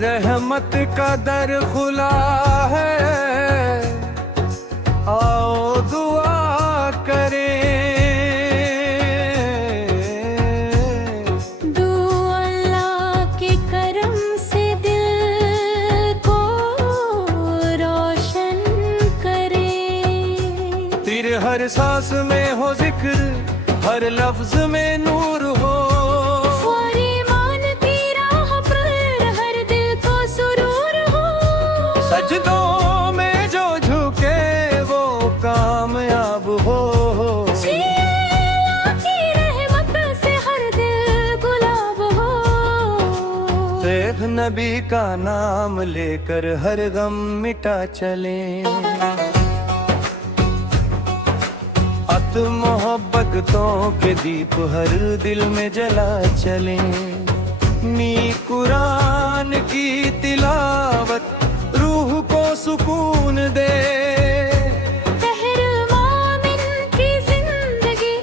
रहमत का दर खुला है, आओ दुआ करें। दुआ अल्लाह के करम से दिल को रोशन करे। तेरे हर सांस में हो जिक्र, हर लफ्ज में नूर हो। सजदों में जो झुके वो कामयाब हो। की रहमत से हर दिल गुलाब हो। देख नबी का नाम लेकर हर गम मिटा चले। अत मोहब्बतों के दीप हर दिल में जला चले। नी कुरान की तिलावत रूह को सुकून दे। मोमिन की जिंदगी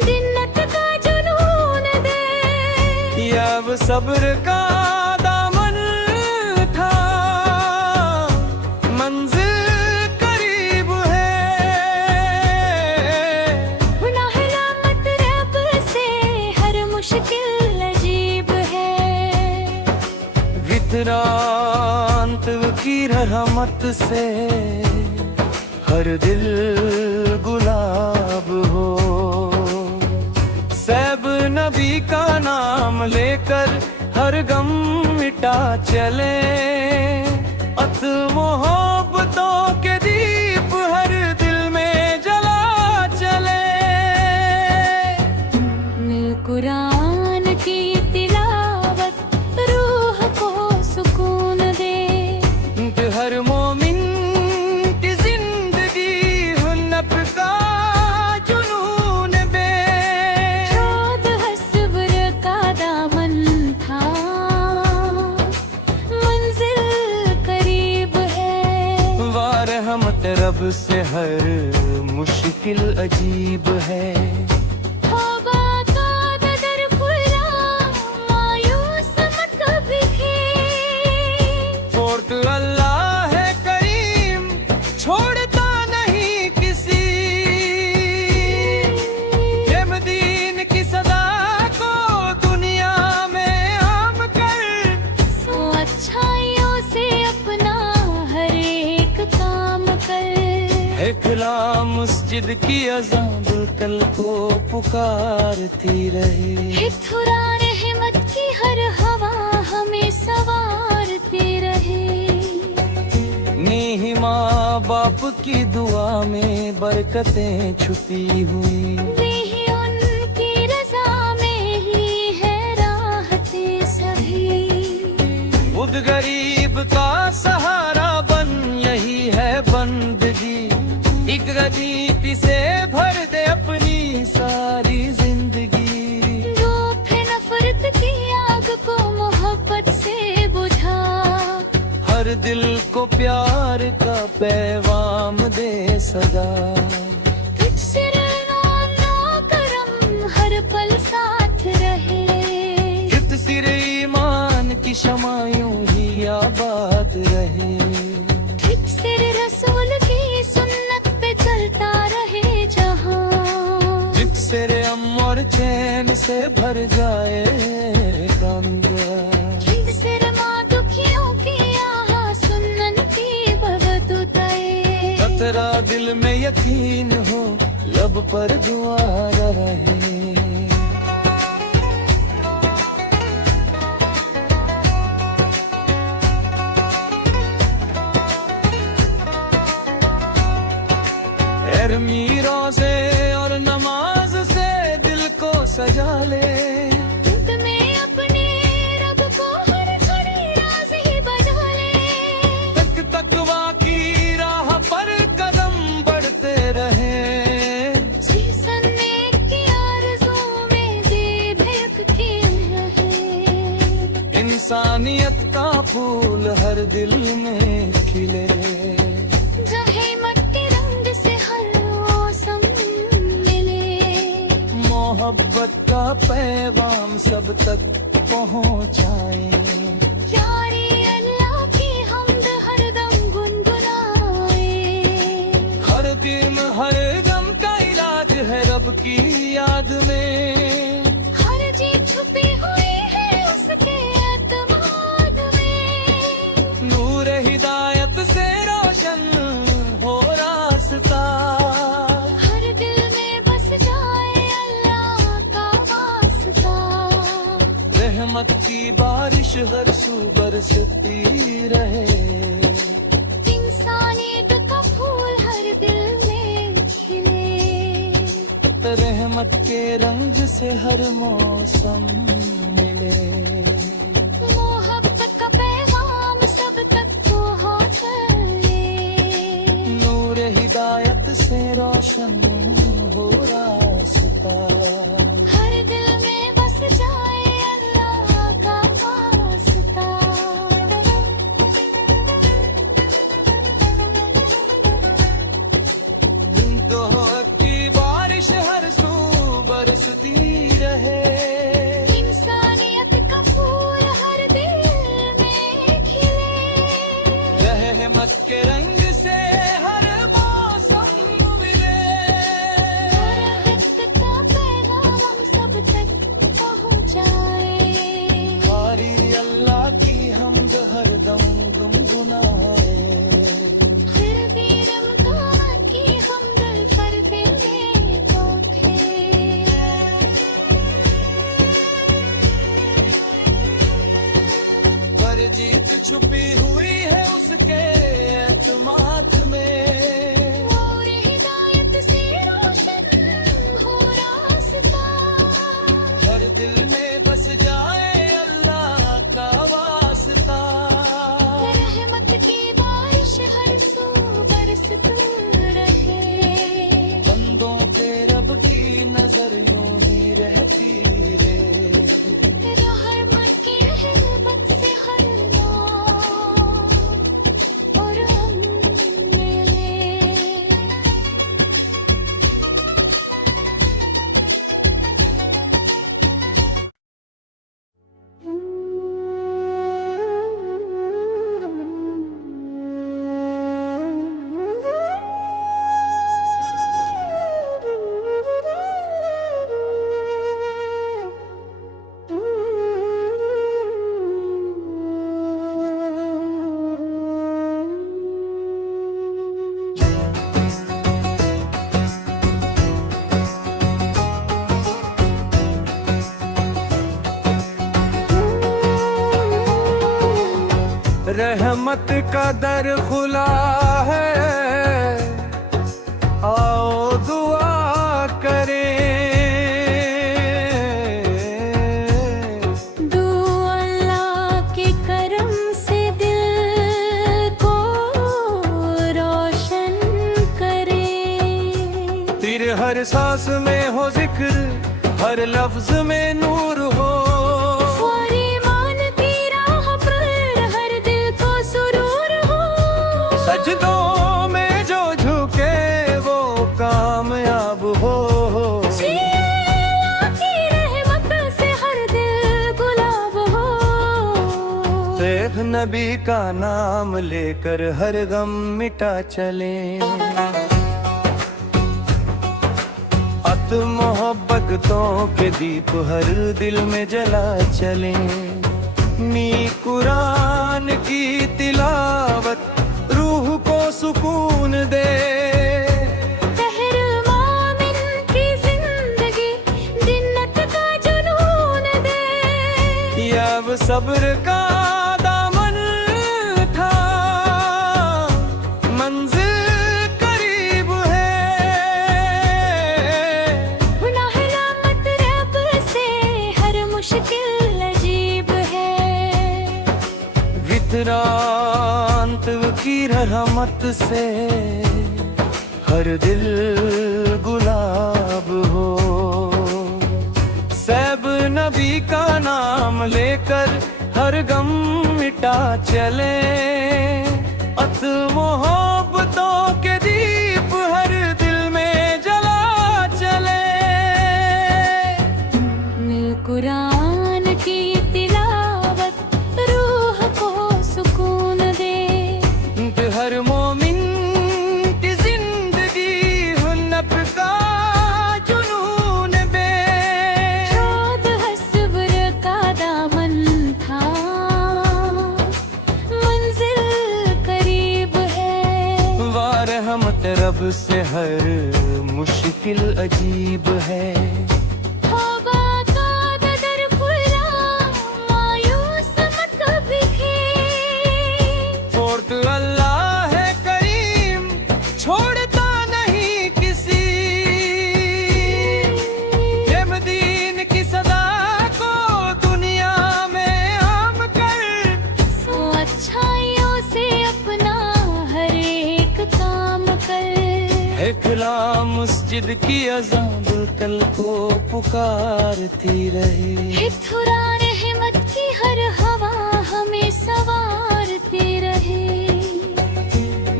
जन्नत का जुनून दे। ये अब सब्र का दामन था, मंजिल करीब है। गुनाह रहमत रब से हर मुश्किल अजीब है। वितरांत की रहमत से हर दिल गुलाब हो। सैब नबी का नाम लेकर हर गम मिटा चले। अत मोहब्बतों के दीप हर दिल में जला चले। कुरान की तिलावत रूह को सुकून दे। हर मोमिन की जिंदगी हुन्नत का जुनून बे। शोध सब्र का दामन था, मंजिल करीब है। वार रहमत रब से हर मुश्किल अजीब है। तौबा का दर खुला, मायूस मत कभी फोर्ट अल्लाह है करीम, छोड़ता नहीं किसी। ये मदीन की सदा को दुनिया में आम कर। सो अच्छाइयों से अपना हर एक काम कर। इखला मस्जिद की अज़ान दिल को पुकारती रहे। थुरा रहमत की हर हवा हमें सवारती रहे। नी माँ बाप की दुआ में बरकतें छुपी हुई। वही उनकी रज़ा में ही है राहते सभी। खुद गरीब का सहारा बन, यही है बंदगी। एक गरीबी से भर दे अपनी सारी जिंदगी। जो फिर नफरत की आग को मोहब्बत से बुझा। हर दिल को प्यार का पैगाम दे सदा। तुझसे रहना करम हर पल साथ रहे। जित सिर ईमान की शमा यूं ही आबाद रहे। सिर रसूल की सुन्नत पे चलता रहे जहां। जित सिर अम और चैन से भर जाए कमरा। जित सिर माँ दुखियों की आहा सुनन की भगत उतरे। खतरा दिल में यकीन हो, लब पर दुआ रहे। एरमी रोज़े और नमाज से दिल को सजा ले। में अपने रब को हर घड़ी राज ही बजा ले। तक तकवा की राह पर कदम बढ़ते रहे। जीसने की आरज़ू में दे भेक की रहे। इंसानियत का फूल हर दिल में खिले। मोहब्बत का पैगाम सब तक पहुँचाए। प्यारी रहमत की बारिश हर सू बरसती रहे। इंसानियत का फूल हर दिल में खिले। रहमत के रंग से हर मौसम मिले। मोहब्बत का पैगाम सब तक पहुँचे। नूर हिदायत से रोशन हो रास्ता। हर दिल में बस जाए अल्लाह का वास्ता। दुआ की बारिश हर सू बरसती रहे। इंसानियत का फूल हर दिल में खिले। रहमत के रंग से हर मौसम मिले। रहमत का पैगाम हम सब तक पहुँचाए। बारी अल्लाह की हमद हर दम गुनगुनाए। फिर भी रमज़ान की हमदर्द पर दिल में पोखे। पर जीत छुपी हुई है उसके एतमाद में। और हिदायत से रोशन हो रास्ता। हर दिल में बस जाए अल्लाह का वास्ता। रहमत की बारिश हर सू बरसती रहे। बंदों पे रब की नजर यूं ही रहती रे। रहमत की रहमत से हर मौत और हम मिले। रहमत का दर खुला है, आओ दुआ करें। दुआ अल्लाह के करम से दिल को रोशन करे। तेरे हर सांस में हो जिक्र, हर लफ्ज में नूर हो। फरीमान की राह पर हर दिल को सुरूर हो। सजदों में जो झुके वो कामयाब हो। अल्लाह की रहमत से हर दिल गुलाब हो। शेख नबी का नाम लेकर हर गम मिटा चले। अत मोहब्बतों के दीप हर दिल में जला चले। नी कुरान की तिलावत रूह को सुकून दे। तहर मोमिन की जिंदगी जिन्नत का जुनून दे। ये अब सब्र का दामन था, मंजिल करीब है। गुनाह रहमत रब से हर मुश्किल अजीब है। वितरांत की रहमत से हर दिल गुलाब हो। सैब नबी का नाम लेकर हर गम मिटा चले। अत मोहब्बतों के दीप हर दिल में जला चले। कुरान की तिलावत रूह को सुकून दे। हर मोमिन की जिंदगी हुन्नत का जुनून बे। शोध हस्बर का दामन था, मंजिल करीब है। वार हम रब से हर मुश्किल अजीब है। तौबा का दर खुला जिद की अज़ां दिल को पुकारती रहे। हिथुरा रहमत की हर हवा हमें सवारती रहे।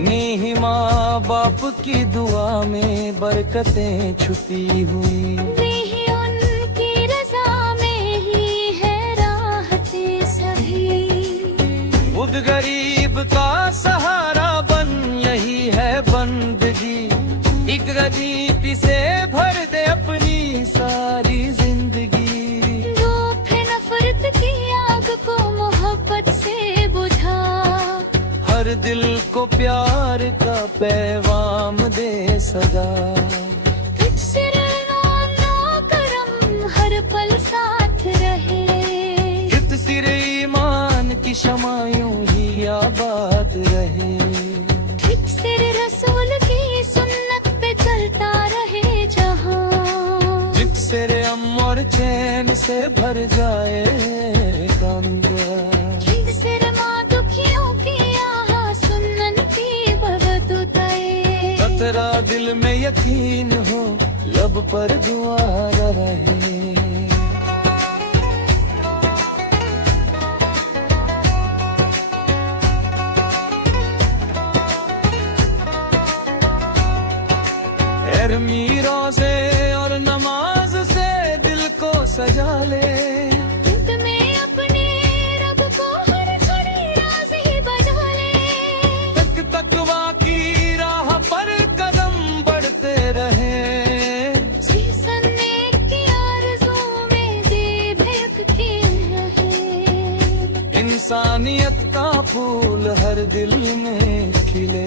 नीही माँ बाप की दुआ में बरकतें छुपी हुई। वे ही उनकी रजा में ही है राहतें सभी। खुद गरीब का सहारा बन यही है बंदगी। एक गरीबी से भर दे अपनी सारी जिंदगी। रूप है नफरत की आग को मोहब्बत से बुझा। हर दिल को प्यार का पैगाम दे सदा। तुझसे रहना करम हर पल साथ रहे। हित सिर ईमान की शमा यूं ही आबाद रहे। ठीक सिर रसूल की सुन्नत पे चलता रहे जहां। जित सिर अम और चैन से भर जाए कमरा। ठीक सिर माँ दुखियों की आह सुनन की बरत उतरे। खतरा दिल में यकीन हो लब पर दुआ रहे। एरमी रोज़े और नमाज से दिल को सजा ले। हित में अपने रब को हर घड़ी राज ही बजा ले। तकवा की राह पर कदम बढ़ते रहे। जीसने की आरज़ू में दे भटकी रहे। इंसानियत का फूल हर दिल में खिले।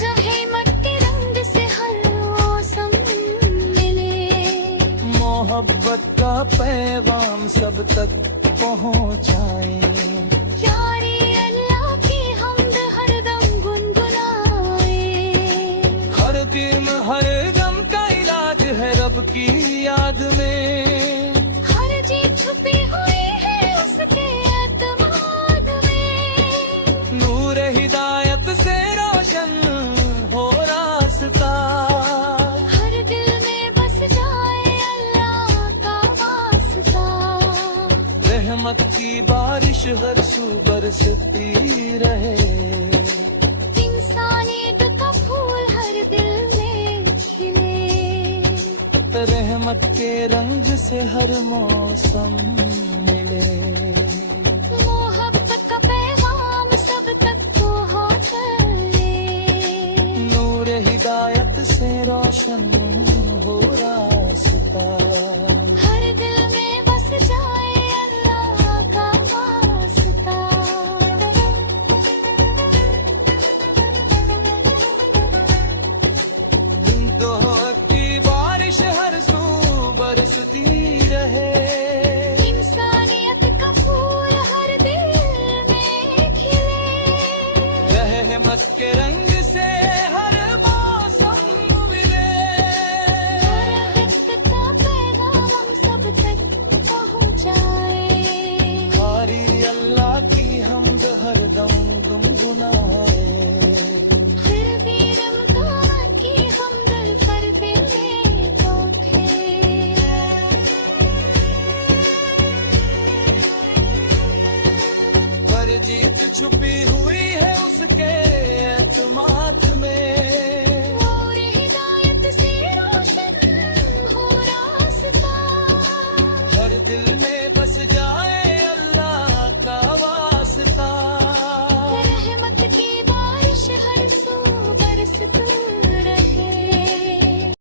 जहे मट्टी रंग से हर मौसम मिले। मोहब्बत का पैगाम सब तक पहुँचाए। यारी अल्लाह की हमद हरदम गुनगुनाए। हर दिन हर गम का इलाज है रब की याद में। हर चीज छुपी हुई है उसके एतमाद में। नूर हिदायत से रोशन हो रास्ता। हर दिल में बस जाए अल्लाह का वास्ता। रहमत की बारिश हर सू बरसती रहे। इंसानियत का फूल हर दिल में खिले। रहमत के रंग से हर मौसम मिले। मोहब्बत का पैगाम सब तक पहुँच ले। नूर हिदायत से रोशन हो रास्ता। हर दिल में बस जाए अल्लाह का वास्ता। दुआ की बारिश हर सू बरसती रहे। इंसानियत का फूल हर दिल में खिले। रहमत के रंग से हर मौसम मिले। रहमत का पैगाम हम सब तक पहुँचाए। कारी अल्लाह की हमद हर दम गुनगुनाए। फिर भी रमज़ान की हमदर्द पर दिल में उठे। पर जीत छुपी हुई है उसके एतमाद में। और हिदायत से रोशन हो रास्ता। हर दिल में बस जाए